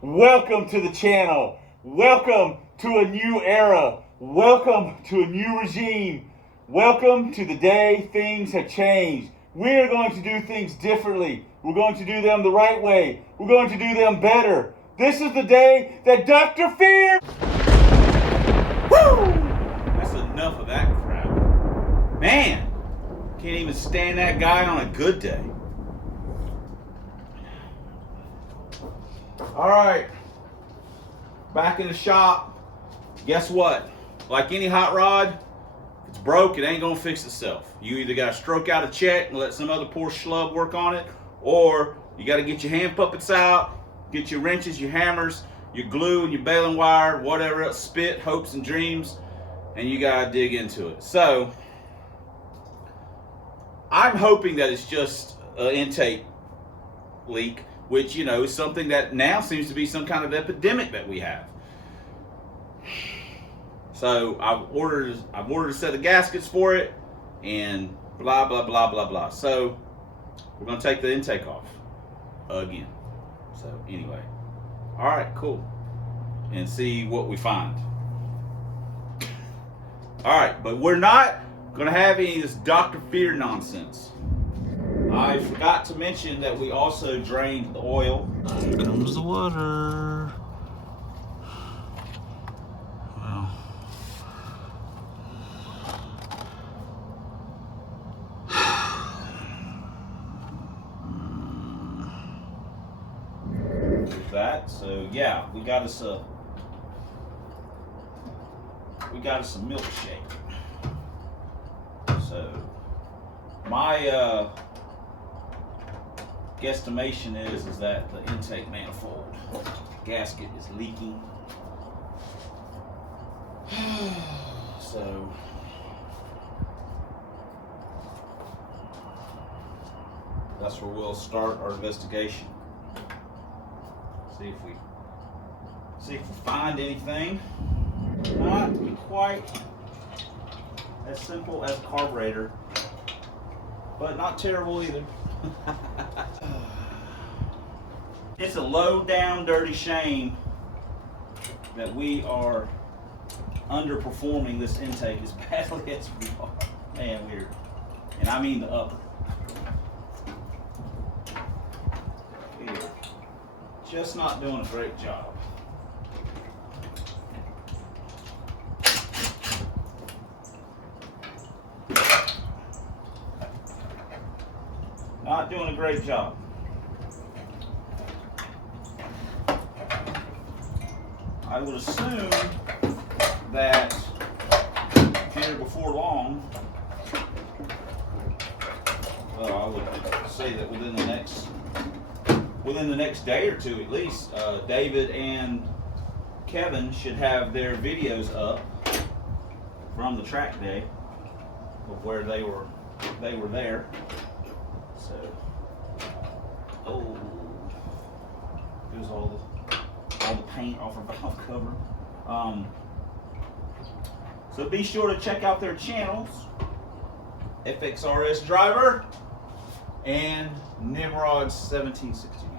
Welcome to the channel. Welcome to a new era. Welcome to a new regime. Welcome to the day things have changed. We're going to do things differently. We're going to do them the right way. We're going to do them better. This is the day that Dr. Fear... Woo! That's enough of that crap. Man, can't even stand that guy on a good day. All right, back in the shop. Guess what? Like any hot rod, if it's broke, it ain't gonna fix itself. You either gotta stroke out a check and let some other poor schlub work on it, or you gotta get your hand puppets out, get your wrenches, your hammers, your glue, and your baling wire, whatever else, spit, hopes, and dreams, and you gotta dig into it. So, I'm hoping that it's just an intake leak, which, you know, is something that now seems to be some kind of epidemic that we have. So I've ordered a set of gaskets for it, and blah, blah, blah, blah, blah. So we're gonna take the intake off again. So anyway, all right, cool. And see what we find. All right, but we're not gonna have any of this Dr. Fear nonsense. I forgot to mention that we also drained the oil. Here comes the water. Wow. There's that. So yeah, we got us a milkshake. So my guesstimation is that the intake manifold gasket is leaking. So that's where we'll start our investigation. See if we find anything. Not quite as simple as a carburetor, but not terrible either. It's a low down dirty shame that we are underperforming this intake as badly as we are. Man, and I mean the upper. We're just not doing a great job. Not doing a great job. I would assume that here before long, well, I would say that within the next day or two at least, David and Kevin should have their videos up from the track day of where they were there. So, oh, there's all the paint off our valve cover. So be sure to check out their channels, FXRS Driver and Nimrod 1769.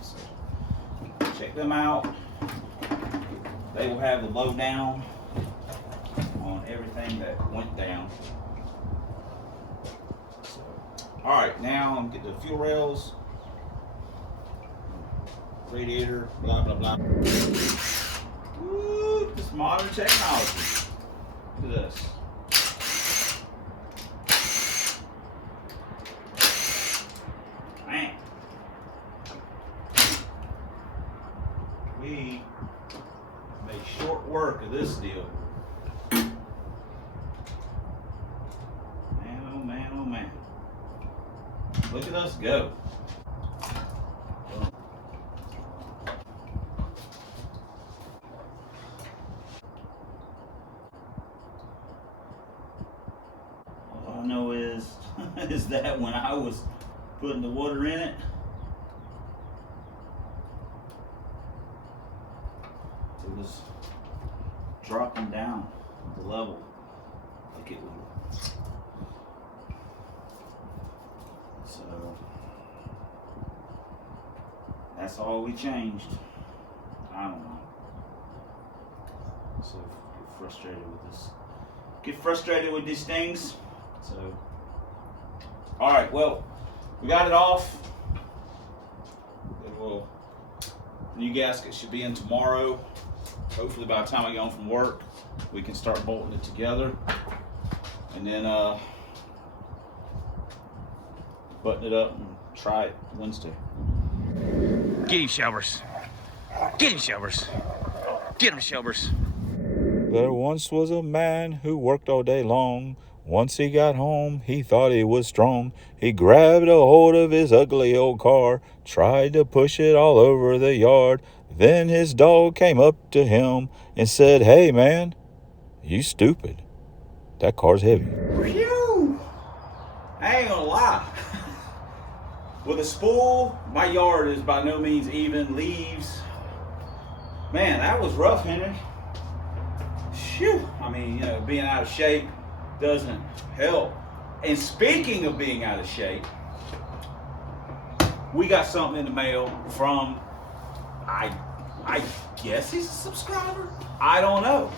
So check them out. They will have the lowdown on everything that went down. All right, now I'm getting the fuel rails, radiator, blah, blah, blah. Woo, this modern technology. Look at this. Man. We made short work of this deal. Man, oh man, oh man. Look at us go. All I know is that when I was putting the water in it, it was dropping down the level like it would. So That's all we changed. I don't know. So get frustrated with this. Get frustrated with these things. So, all right. Well, we got it off. Well, new gasket should be in tomorrow. Hopefully, by the time I get home from work, we can start bolting it together, and then button it up and try it Wednesday. Get him, Shelbers. Get him, Shelbers. Get him, Shelbers. There once was a man who worked all day long. Once he got home, he thought he was strong. He grabbed a hold of his ugly old car, tried to push it all over the yard. Then his dog came up to him and said, "Hey man, you stupid. That car's heavy." Phew! I ain't gonna lie. With a spool, my yard is by no means even. Leaves. Man, that was rough, Henry. Phew. I mean, you know, being out of shape doesn't help. And speaking of being out of shape, we got something in the mail from, I guess he's a subscriber. I don't know.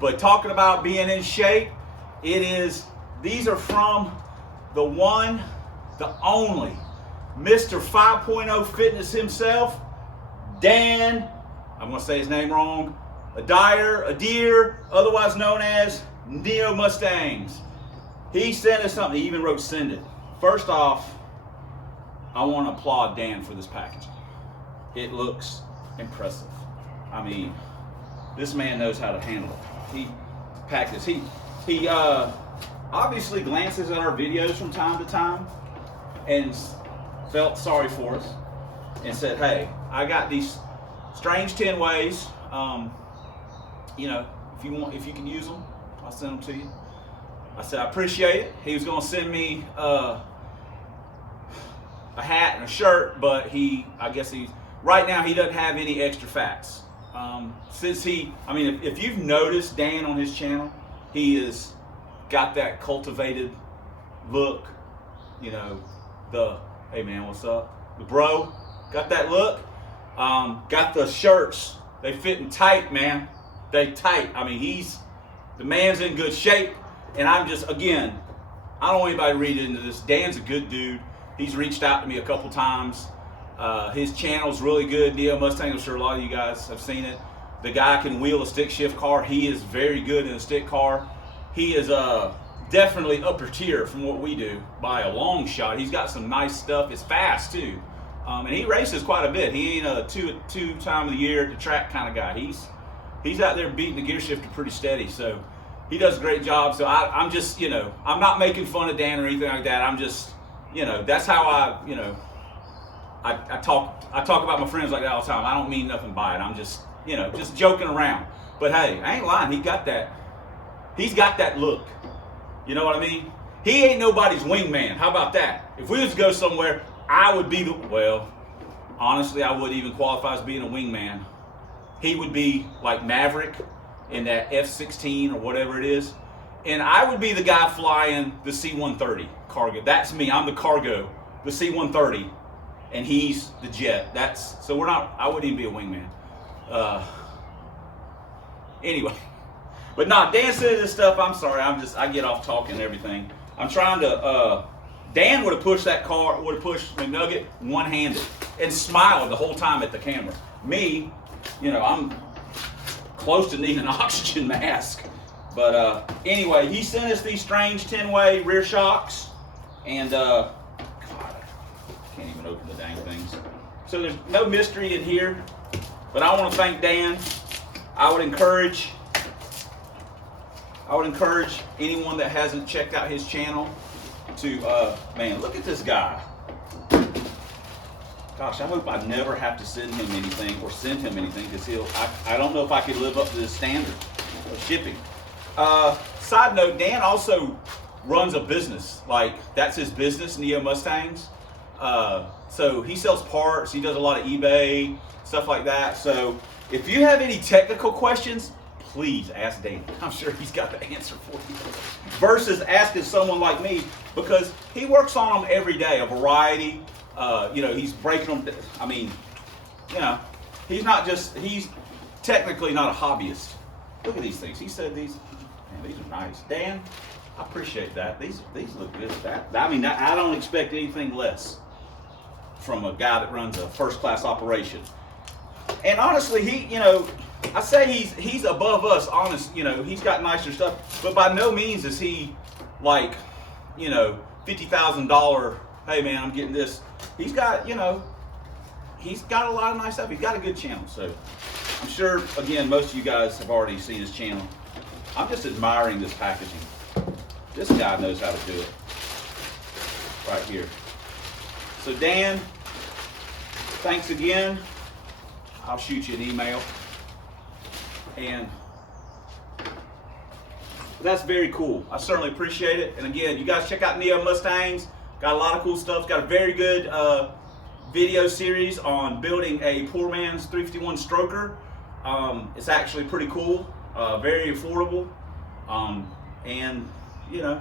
But talking about being in shape, these are from the one, the only, Mr. 5.0 Fitness himself, Dan, I'm gonna say his name wrong, Adair, otherwise known as Neo Mustangs. He sent us something, he even wrote send it. First off, I want to applaud Dan for this packaging. It looks impressive. I mean, this man knows how to handle it. He packed this. He obviously glances at our videos from time to time and felt sorry for us and said, "Hey, I got these strange 10 ways. You know, if you can use them, I'll send them to you." I said, "I appreciate it." He was going to send me a hat and a shirt, but right now he doesn't have any extra fats. If you've noticed Dan on his channel, he has got that cultivated look, you know, the, "Hey man, what's up?" The bro, got that look. Got the shirts, they fitting tight, man. They tight. I mean, the man's in good shape. And I'm just, again, I don't want anybody to read into this. Dan's a good dude. He's reached out to me a couple times. His channel's really good. Neo Mustang, I'm sure a lot of you guys have seen it. The guy can wheel a stick shift car. He is very good in a stick car. He is definitely upper tier from what we do by a long shot. He's got some nice stuff. It's fast too. And he races quite a bit. He ain't a two time of the year at the track kind of guy. He's out there beating the gear shifter pretty steady. So he does a great job. So I'm just, you know, I'm not making fun of Dan or anything like that. I'm just, you know, that's how I talk about my friends like that all the time. I don't mean nothing by it. I'm just, you know, just joking around. But hey, I ain't lying. He's got that look. You know what I mean? He ain't nobody's wingman. How about that? If we was to go somewhere, I would be honestly, I wouldn't even qualify as being a wingman. He would be like Maverick in that F-16 or whatever it is. And I would be the guy flying the C-130 cargo. That's me. I'm the cargo, the C-130. And he's the jet. I wouldn't even be a wingman. Anyway. But nah, Dan said this stuff. I'm sorry. I get off talking and everything. I'm trying to, Dan would have pushed that car, would have pushed McNugget one-handed and smiled the whole time at the camera. Me, you know, I'm close to needing an oxygen mask. But anyway, he sent us these strange 10-way rear shocks. And, God, I can't even open the dang things. So there's no mystery in here. But I want to thank Dan. I would encourage anyone that hasn't checked out his channel to, man, look at this guy. Gosh, I hope I never have to send him anything because I don't know if I could live up to the standard of shipping. Side note, Dan also runs a business. Like, that's his business, Neo Mustangs. So he sells parts, he does a lot of eBay, stuff like that. So if you have any technical questions, please ask Dan. I'm sure he's got the answer for you. Versus asking someone like me, because he works on them every day, a variety. You know, he's breaking them. I mean, you know, he's technically not a hobbyist. Look at these things. He said these, man, these are nice. Dan, I appreciate that. These look good. I don't expect anything less from a guy that runs a first-class operation. And honestly, he, you know, I say he's above us, honest, you know, he's got nicer stuff, but by no means is he like, you know, $50,000, hey man, I'm getting this. He's got, you know, he's got a lot of nice stuff. He's got a good channel. So I'm sure, again, most of you guys have already seen his channel. I'm just admiring this packaging. This guy knows how to do it. Right here. So Dan, thanks again. I'll shoot you an email. And that's very cool. I certainly appreciate it. And again, you guys check out Neo Mustangs. Got a lot of cool stuff. Got a very good video series on building a poor man's 351 stroker. It's actually pretty cool. Very affordable. And, you know,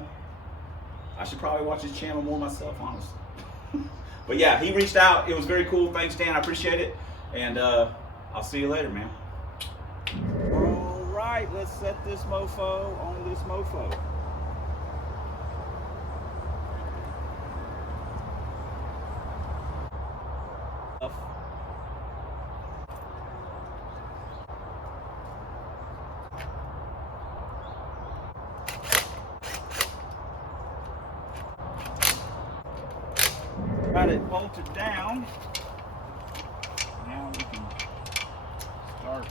I should probably watch his channel more myself, honestly. But yeah, he reached out. It was very cool. Thanks, Dan. I appreciate it. And I'll see you later, man. All right, let's set this mofo on this mofo. Got it bolted down. Now we can start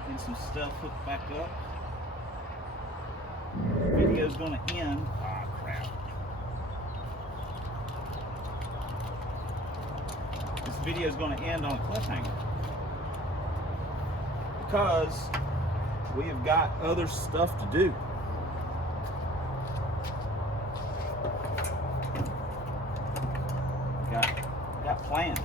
getting some stuff hooked back up. Video's gonna end. Ah, crap. This video's gonna end on a cliffhanger because we have got other stuff to do. Got plans.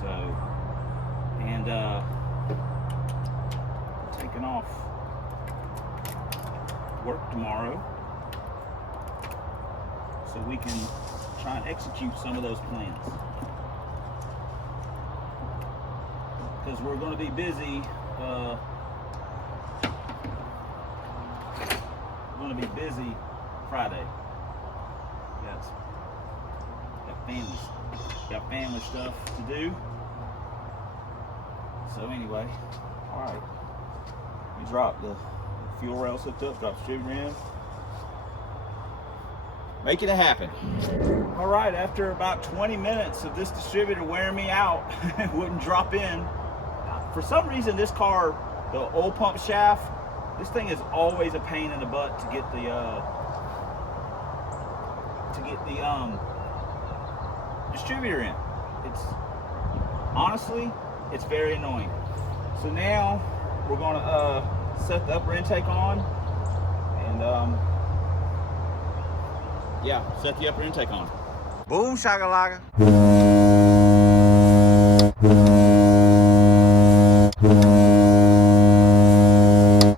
So, and taking off work tomorrow so we can try and execute some of those plans. Because we're going to be busy. We're going to be busy Friday. Got family stuff to do. So anyway, all right. We dropped the fuel rails hooked up, dropped the distributor in. Making it happen. All right, after about 20 minutes of this distributor wearing me out, it wouldn't drop in. For some reason, this car, the oil pump shaft, this thing is always a pain in the butt to get the distributor in. It's honestly, it's very annoying. So now we're gonna set the upper intake on, and yeah, set the upper intake on. Boom shakalaka.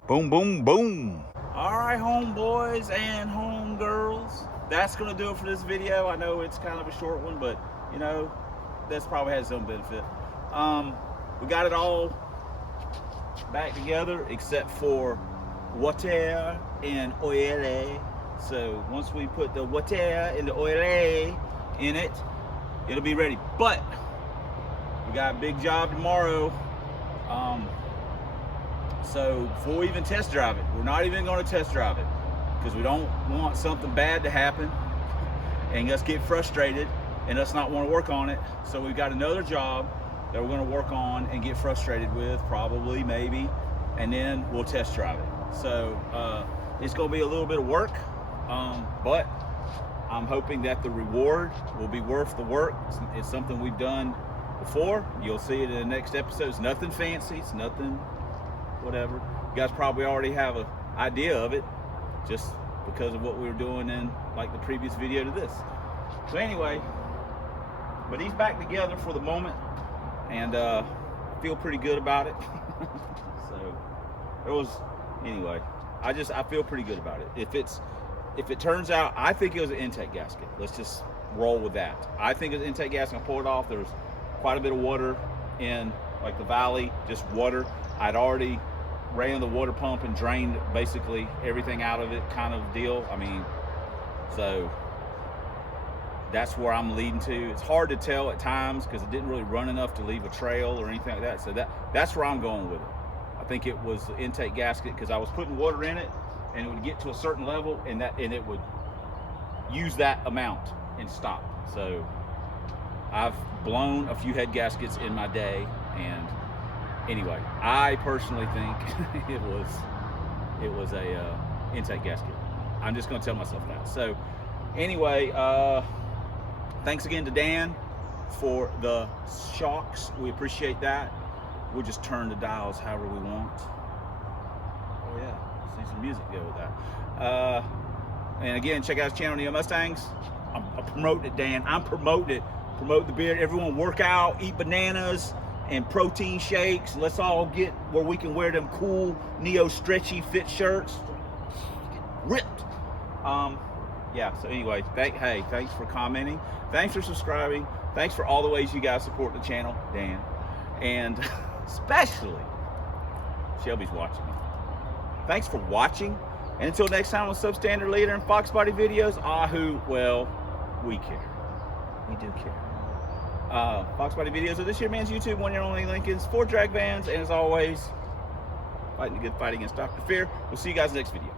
Boom, boom, boom. All right, homeboys and homegirls. That's gonna do it for this video. I know it's kind of a short one, but you know, this probably has some benefit. We got it all back together except for water and oil. So once we put the water and the oil in it, it'll be ready. But we got a big job tomorrow. So before we even test drive it, we're not even going to test drive it because we don't want something bad to happen and us get frustrated and us not want to work on it. So we've got another job that we're going to work on and get frustrated with, probably, maybe, and then we'll test drive it. So it's going to be a little bit of work, but I'm hoping that the reward will be worth the work. It's something we've done before. You'll see it in the next episode. It's nothing fancy. It's nothing whatever. You guys probably already have an idea of it just because of what we were doing in like the previous video to this. So anyway, but he's back together for the moment, and feel pretty good about it. So it was, anyway, I feel pretty good about it. If it turns out, I think it was an intake gasket. Let's just roll with that. I think it was an intake gasket. I pulled it off. There was quite a bit of water in like the valley, just water. I'd already ran the water pump and drained basically everything out of it, kind of deal. I mean, so that's where I'm leading to. It's hard to tell at times because it didn't really run enough to leave a trail or anything like that. So that's where I'm going with it. I think it was the intake gasket because I was putting water in it and it would get to a certain level and it would use that amount and stop. So I've blown a few head gaskets in my day, and anyway, I personally think it was a intake gasket. I'm just going to tell myself that. So anyway, thanks again to Dan for the shocks. We appreciate that. We'll just turn the dials however we want. Oh yeah, see some music go with that. And again, check out his channel, Neo Mustangs. I'm promoting it, Dan. I'm promoting it. Promote the beard. Everyone work out, eat bananas and protein shakes. Let's all get where we can wear them cool Neo stretchy fit shirts. Ripped. Yeah, so anyway, thanks for commenting. Thanks for subscribing. Thanks for all the ways you guys support the channel, Dan. And especially, Shelby's watching me. Thanks for watching. And until next time on Substandard Leader and Fox Body Videos, Ahoo, well, we care. We do care. Fox Body Videos of This Year Man's YouTube, One Year Only Lincolns, 4 drag vans, and as always, fighting the good fight against Dr. Fear. We'll see you guys next video.